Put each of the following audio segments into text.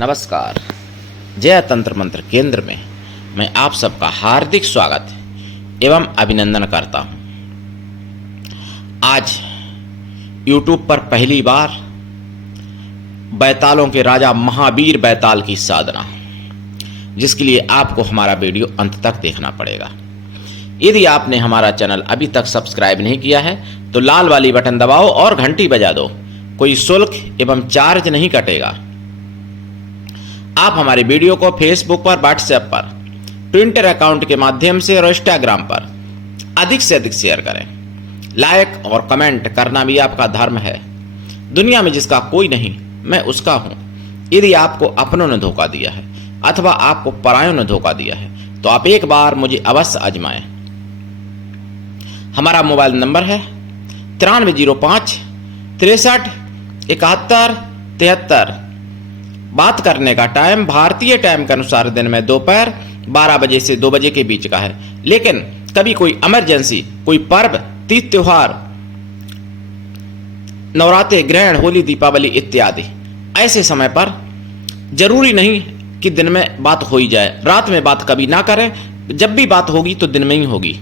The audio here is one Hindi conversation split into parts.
नमस्कार। जय तंत्र मंत्र केंद्र में मैं आप सबका हार्दिक स्वागत एवं अभिनंदन करता हूं। आज YouTube पर पहली बार बैतालों के राजा महावीर बैताल की साधना, जिसके लिए आपको हमारा वीडियो अंत तक देखना पड़ेगा। यदि आपने हमारा चैनल अभी तक सब्सक्राइब नहीं किया है तो लाल वाली बटन दबाओ और घंटी बजा दो। कोई शुल्क एवं चार्ज नहीं कटेगा। आप हमारे वीडियो को फेसबुक पर, व्हाट्सएप पर, ट्विटर अकाउंट के माध्यम से और इंस्टाग्राम पर अधिक से अधिक शेयर करें। लाइक और कमेंट करना भी आपका धर्म है। दुनिया में जिसका कोई नहीं, मैं उसका हूं। यदि आपको अपनों ने धोखा दिया है अथवा आपको परायों ने धोखा दिया है तो आप एक बार मुझे अवश्य आजमाएं। हमारा मोबाइल नंबर है 9305 63 71 73। बात करने का टाइम भारतीय टाइम के अनुसार दिन में दोपहर 12 बजे से 2 बजे के बीच का है। लेकिन कभी कोई इमरजेंसी, कोई पर्व, तीज त्योहार, नवरात्रि, ग्रहण, होली, दीपावली इत्यादि ऐसे समय पर जरूरी नहीं कि दिन में बात हो ही जाए। रात में बात कभी ना करें। जब भी बात होगी तो दिन में ही होगी।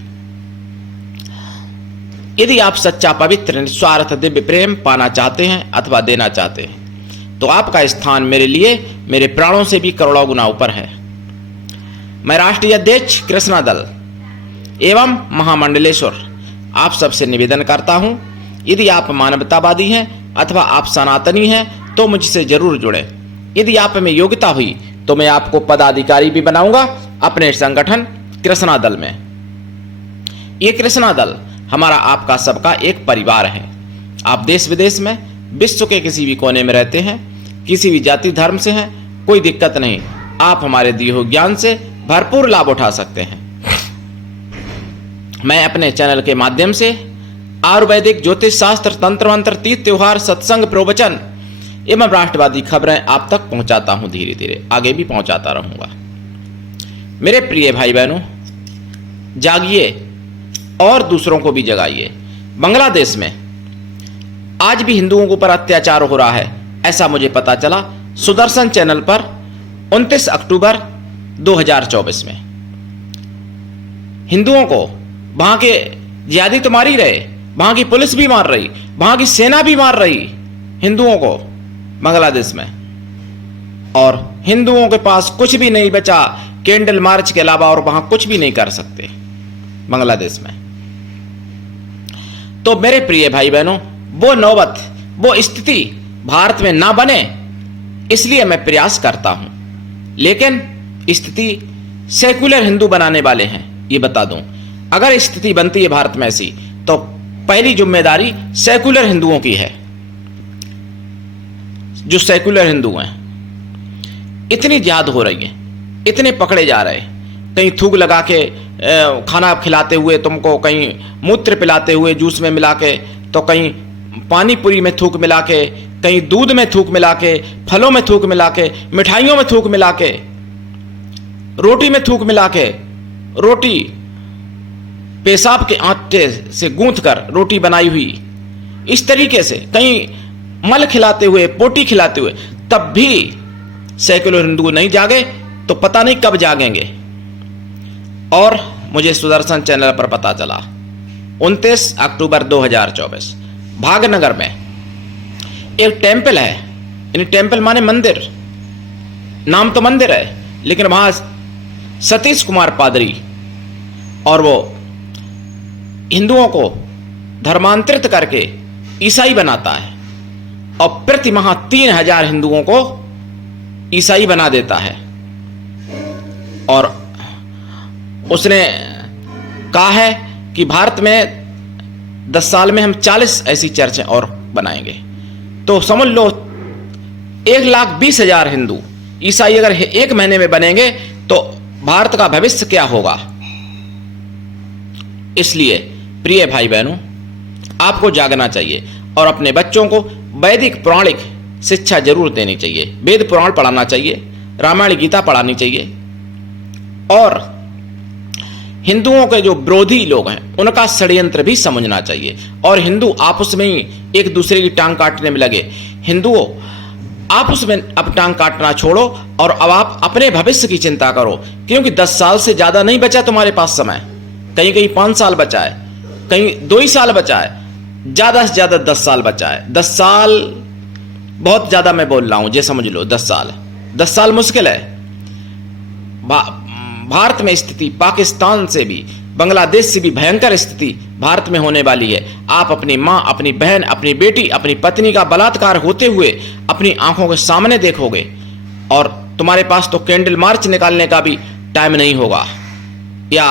यदि आप सच्चा, पवित्र, निस्वार्थ दिव्य प्रेम पाना चाहते हैं अथवा देना चाहते हैं तो आपका स्थान मेरे लिए, मेरे प्राणों से भी करोड़ों गुना ऊपर है। मैं राष्ट्रीय अध्यक्ष कृष्णा दल एवं महामंडलेश्वर आप सबसे निवेदन करता हूं, यदि आप मानवतावादी हैं अथवा आप सनातनी हैं तो मुझसे जरूर जुड़े। यदि आप में योग्यता हुई तो मैं आपको पदाधिकारी भी बनाऊंगा अपने संगठन कृष्णा दल में। ये कृष्णा दल हमारा, आपका सबका एक परिवार है। आप देश विदेश में, विश्व के किसी भी कोने में रहते हैं, किसी भी जाति धर्म से हैं, कोई दिक्कत नहीं। आप हमारे दिए हुए ज्ञान से भरपूर लाभ उठा सकते हैं। मैं अपने चैनल के माध्यम से आयुर्वेदिक, ज्योतिष शास्त्र, तंत्र मंत्र, तीज त्योहार, सत्संग, प्रवचन एवं राष्ट्रवादी खबरें आप तक पहुंचाता हूं। धीरे धीरे आगे भी पहुंचाता रहूंगा। मेरे प्रिय भाई बहनों, जागिए और दूसरों को भी जगाइए। बांग्लादेश में आज भी हिंदुओं के ऊपर अत्याचार हो रहा है, ऐसा मुझे पता चला सुदर्शन चैनल पर 29 अक्टूबर 2024 में। हिंदुओं को वहां के जिहादी तो मार ही रहे, वहां की पुलिस भी मार रही, वहां की सेना भी मार रही हिंदुओं को बांग्लादेश में। और हिंदुओं के पास कुछ भी नहीं बचा कैंडल मार्च के अलावा, और वहां कुछ भी नहीं कर सकते बांग्लादेश में। तो मेरे प्रिय भाई बहनों, वो नौबत, वो स्थिति भारत में ना बने, इसलिए मैं प्रयास करता हूं। लेकिन स्थिति सेकुलर हिंदू बनाने वाले हैं, ये बता दूं। अगर स्थिति बनती है भारत में ऐसी तो पहली जिम्मेदारी सेकुलर हिंदुओं की है। जो सेकुलर हिंदू हैं, इतनी जिहाद हो रही है, इतने पकड़े जा रहे हैं, कहीं थूक लगा के खाना खिलाते हुए तुमको, कहीं मूत्र पिलाते हुए जूस में मिला के, तो कहीं पानी पूरी में थूक मिला के, कहीं दूध में थूक मिला के, फलों में थूक मिला के, मिठाइयों में थूक मिला के, रोटी में थूक मिला के, रोटी पेशाब के आटे से गूंथ कर रोटी बनाई हुई, इस तरीके से कहीं मल खिलाते हुए, पोटी खिलाते हुए, तब भी सेकुलर हिंदू नहीं जागे तो पता नहीं कब जागेंगे। और मुझे सुदर्शन चैनल पर पता चला 29 अक्टूबर 2024 भागनगर में एक टेम्पल है। यानी टेम्पल माने मंदिर, नाम तो मंदिर है, लेकिन वहां सतीश कुमार पादरी, और वो हिंदुओं को धर्मांतरित करके ईसाई बनाता है और प्रति माह 3000 हिंदुओं को ईसाई बना देता है। और उसने कहा है कि भारत में 10 साल में हम 40 ऐसी चर्चें और बनाएंगे। तो समझ लो 1,20,000 हिंदू ईसाई अगर एक महीने में बनेंगे तो भारत का भविष्य क्या होगा। इसलिए प्रिय भाई बहनों, आपको जागना चाहिए और अपने बच्चों को वैदिक पौराणिक शिक्षा जरूर देनी चाहिए। वेद पुराण पढ़ाना चाहिए, रामायण गीता पढ़ानी चाहिए। और हिंदुओं के जो विरोधी लोग हैं उनका षड्यंत्र भी समझना चाहिए। और हिंदू आपस में ही एक दूसरे की टांग काटने में लगे। हिंदुओं आप उसमें अब टांग काटना छोड़ो और अब आप अपने भविष्य की चिंता करो, क्योंकि 10 साल से ज्यादा नहीं बचा तुम्हारे पास समय। कहीं कहीं 5 साल बचा है, कहीं 2 ही साल बचा है, ज्यादा से ज्यादा 10 साल बचा है। 10 साल बहुत ज्यादा मैं बोल रहा हूं, ये समझ लो। 10 साल मुश्किल है। भारत में स्थिति पाकिस्तान से भी, बांग्लादेश से भी भयंकर स्थिति भारत में होने वाली है। आप अपनी माँ, अपनी बहन, अपनी बेटी, अपनी पत्नी का बलात्कार होते हुए अपनी आंखों के सामने देखोगे, और तुम्हारे पास तो कैंडल मार्च निकालने का भी टाइम नहीं होगा या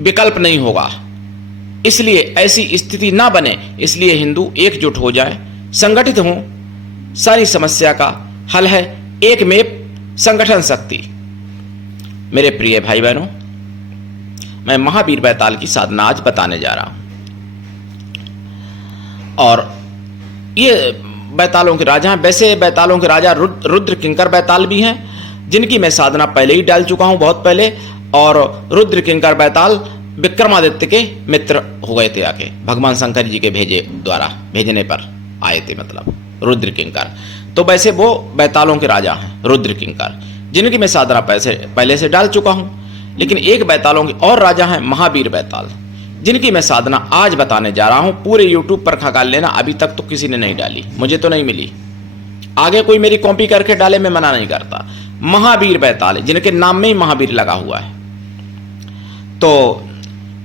विकल्प नहीं होगा। इसलिए ऐसी स्थिति ना बने, इसलिए हिंदू एकजुट हो जाए, संगठित हों। सारी समस्या का हल है एक में संगठन शक्ति। मेरे प्रिय भाई बहनों, मैं महावीर बैताल की साधना आज बताने जा रहा हूं। और ये बैतालों के राजा हैं। वैसे बैतालों के राजा रुद्र किंकर बैताल भी हैं, जिनकी मैं साधना पहले ही डाल चुका हूं, बहुत पहले। और रुद्र किंकर बैताल विक्रमादित्य के मित्र हो गए थे, आके भगवान शंकर जी के भेजने पर आए थे, मतलब रुद्र किंकर। तो वैसे वो बैतालों के राजा हैं रुद्र किंकर, जिनकी मैं साधना पहले से डाल चुका हूं। लेकिन एक बैतालों के और राजा हैं महावीर बैताल, जिनकी मैं साधना आज बताने जा रहा हूं। पूरे यूट्यूब पर खंगाल लेना, अभी तक तो किसी ने नहीं डाली, मुझे तो नहीं मिली। आगे कोई मेरी कॉपी करके डाले, मैं मना नहीं करता। महावीर बैताल, जिनके नाम में ही महावीर लगा हुआ है। तो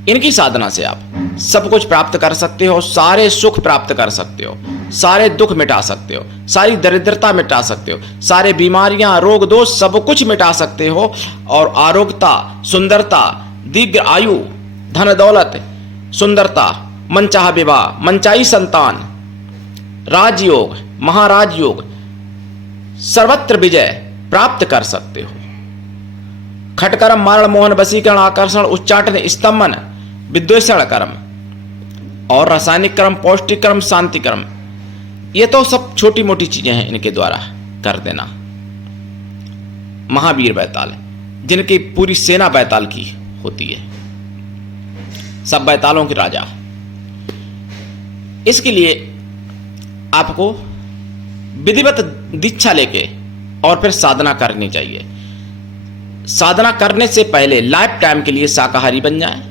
इनकी साधना से आप सब कुछ प्राप्त कर सकते हो, सारे सुख प्राप्त कर सकते हो, सारे दुख मिटा सकते हो, सारी दरिद्रता मिटा सकते हो, सारे बीमारियां, रोग दोष सब कुछ मिटा सकते हो। और आरोग्यता, सुंदरता, दीर्घ आयु, धन दौलत, सुंदरता, मनचाहा विवाह, मनचाही संतान, राजयोग, महाराज योग, सर्वत्र विजय प्राप्त कर सकते हो। खटकर्म, मारण, मोहन, वशीकरण, आकर्षण, उच्चाटन, स्तंभन, विद्वेषण कर्म और रासायनिक कर्म, पौष्टिक कर्म, शांति कर्म, ये तो सब छोटी मोटी चीजें हैं, इनके द्वारा कर देना। महावीर बैताल, जिनकी पूरी सेना बैताल की होती है, सब बैतालों के राजा। इसके लिए आपको विधिवत दीक्षा लेके और फिर साधना करनी चाहिए। साधना करने से पहले लाइफ टाइम के लिए शाकाहारी बन जाए,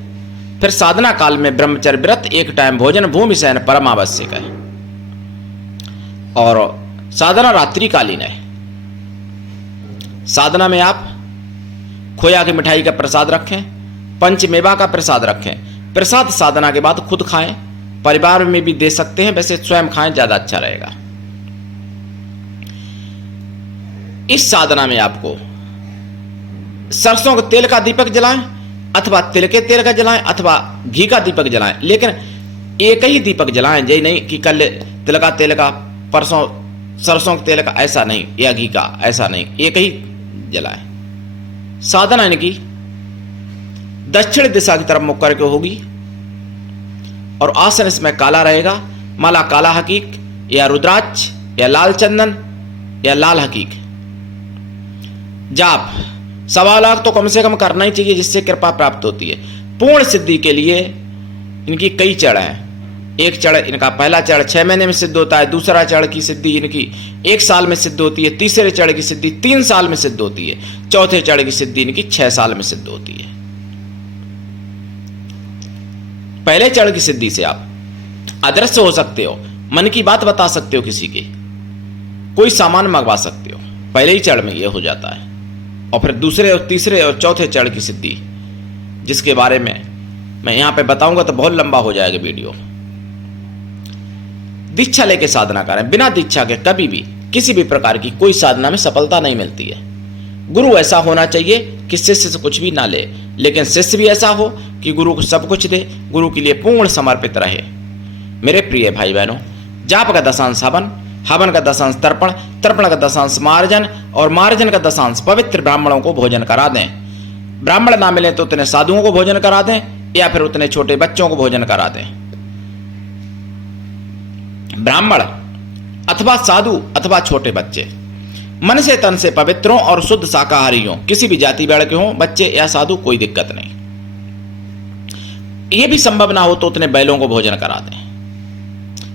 फिर साधना काल में ब्रह्मचर्य व्रत, एक टाइम भोजन, भूमि शयन परम आवश्यक है। और साधना रात्रिकालीन है। साधना में आप खोया की मिठाई का प्रसाद रखें, पंचमेवा का प्रसाद रखें। प्रसाद साधना के बाद खुद खाएं, परिवार में भी दे सकते हैं, वैसे स्वयं खाएं, ज्यादा अच्छा रहेगा। इस साधना में आपको सरसों के तेल का दीपक जलाएं, अथवा तिल के तेल का जलाएं, अथवा घी का दीपक जलाएं। लेकिन एक ही दीपक जलाएं, यही नहीं कि कल तिल का तेल का, परसों सरसों के तेल का, ऐसा नहीं, या घी का, ऐसा नहीं, एक ही जलाएं। साधना इनकी दक्षिण दिशा की तरफ मुख करके होगी और आसन इसमें काला रहेगा। माला काला हकीक या रुद्राक्ष या लाल चंदन या लाल हकीक। जाप 1.25 लाख तो कम से कम करना ही चाहिए, जिससे कृपा प्राप्त होती है। पूर्ण सिद्धि के लिए इनकी कई चरण हैं। एक चरण इनका, पहला चरण 6 महीने में सिद्ध होता है, दूसरा चरण की सिद्धि इनकी 1 साल में सिद्ध होती है, तीसरे चरण की सिद्धि 3 साल में सिद्ध होती है, चौथे चरण की सिद्धि इनकी 6 साल में सिद्ध होती है। पहले चरण की सिद्धि से आप अदृश्य हो सकते हो, मन की बात बता सकते हो, किसी की कोई सामान मंगवा सकते हो, पहले ही चरण में यह हो जाता है। और फिर दूसरे और तीसरे और चौथे चरण की सिद्धि, जिसके बारे में मैं यहां पे बताऊंगा तो बहुत लंबा हो जाएगा वीडियो। दीक्षा लेके साधना करें। बिना दीक्षा के कभी भी किसी भी प्रकार की कोई साधना में सफलता नहीं मिलती है। गुरु ऐसा होना चाहिए कि शिष्य से कुछ भी ना ले, लेकिन शिष्य भी ऐसा हो कि गुरु को सब कुछ दे, गुरु के लिए पूर्ण समर्पित रहे। मेरे प्रिय भाई बहनों, जाप का दशांश हवन, हवन का दशांश तर्पण, तर्पण का दशांश मार्जन और मार्जन का दशांश पवित्र ब्राह्मणों को भोजन करा दें। ब्राह्मण ना मिले तो उतने साधुओं को भोजन करा दें, या फिर उतने छोटे बच्चों को भोजन करा दें। ब्राह्मण अथवा साधु अथवा छोटे बच्चे मन से तन से पवित्रों और शुद्ध शाकाहारी हों, किसी भी जाति वर्ग के हों, बच्चे या साधु, कोई दिक्कत नहीं। यह भी संभव ना हो तो उतने बैलों को भोजन करा दें,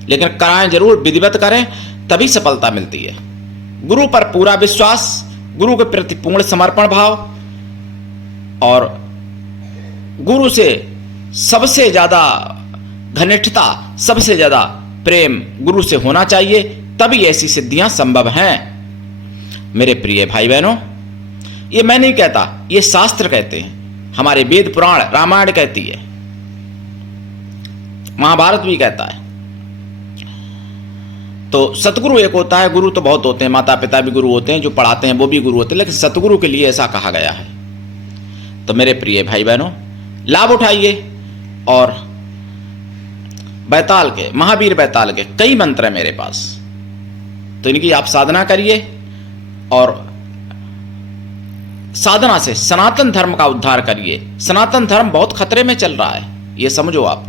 लेकिन कराएं जरूर, विधिवत करें, तभी सफलता मिलती है। गुरु पर पूरा विश्वास, गुरु के प्रति पूर्ण समर्पण भाव और गुरु से सबसे ज्यादा घनिष्ठता, सबसे ज्यादा प्रेम गुरु से होना चाहिए, तभी ऐसी सिद्धियां संभव हैं। मेरे प्रिय भाई बहनों, ये मैं नहीं कहता, ये शास्त्र कहते हैं, हमारे वेद पुराण रामायण कहती है, महाभारत भी कहता है। तो सतगुरु एक होता है, गुरु तो बहुत होते हैं, माता पिता भी गुरु होते हैं, जो पढ़ाते हैं वो भी गुरु होते हैं, लेकिन सतगुरु के लिए ऐसा कहा गया है। तो मेरे प्रिय भाई बहनों, लाभ उठाइए और बैताल के, महावीर बैताल के कई मंत्र हैं मेरे पास, तो इनकी आप साधना करिए और साधना से सनातन धर्म का उद्धार करिए। सनातन धर्म बहुत खतरे में चल रहा है, ये समझो आप।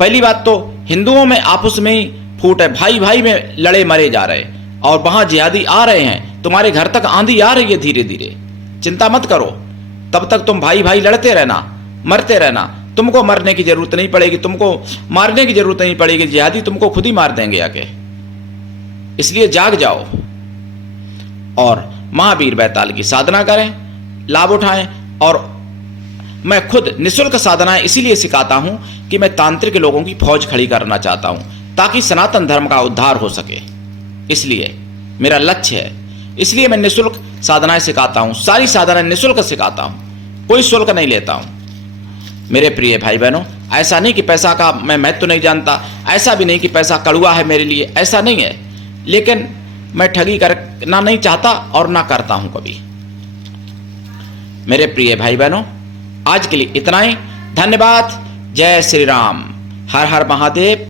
पहली बात तो हिंदुओं में आपस में ही फूट है, भाई भाई में लड़े मरे जा रहे, और वहां जिहादी आ रहे हैं, तुम्हारे घर तक आंधी आ रही है धीरे धीरे। चिंता मत करो, तब तक तुम भाई भाई लड़ते रहना, मरते रहना, तुमको मरने की जरूरत नहीं पड़ेगी, तुमको मारने की जरूरत नहीं पड़ेगी, जिहादी तुमको खुद ही मार देंगे आके। इसलिए जाग जाओ और महावीर बैताल की साधना करें, लाभ उठाएं। और मैं खुद निःशुल्क साधनाएं इसीलिए सिखाता हूं कि मैं तांत्रिक लोगों की फौज खड़ी करना चाहता हूं, ताकि सनातन धर्म का उद्धार हो सके। इसलिए मेरा लक्ष्य है, इसलिए मैं निःशुल्क साधनाएं सिखाता हूं, सारी साधनाएं निःशुल्क सिखाता हूं, कोई शुल्क नहीं लेता हूं। मेरे प्रिय भाई बहनों, ऐसा नहीं कि पैसा का मैं महत्व नहीं जानता, ऐसा भी नहीं कि पैसा कड़वा है मेरे लिए, ऐसा नहीं है, लेकिन मैं ठगी करना नहीं चाहता और ना करता हूं कभी। मेरे प्रिय भाई बहनों, आज के लिए इतना ही। धन्यवाद। जय श्री राम। हर हर महादेव।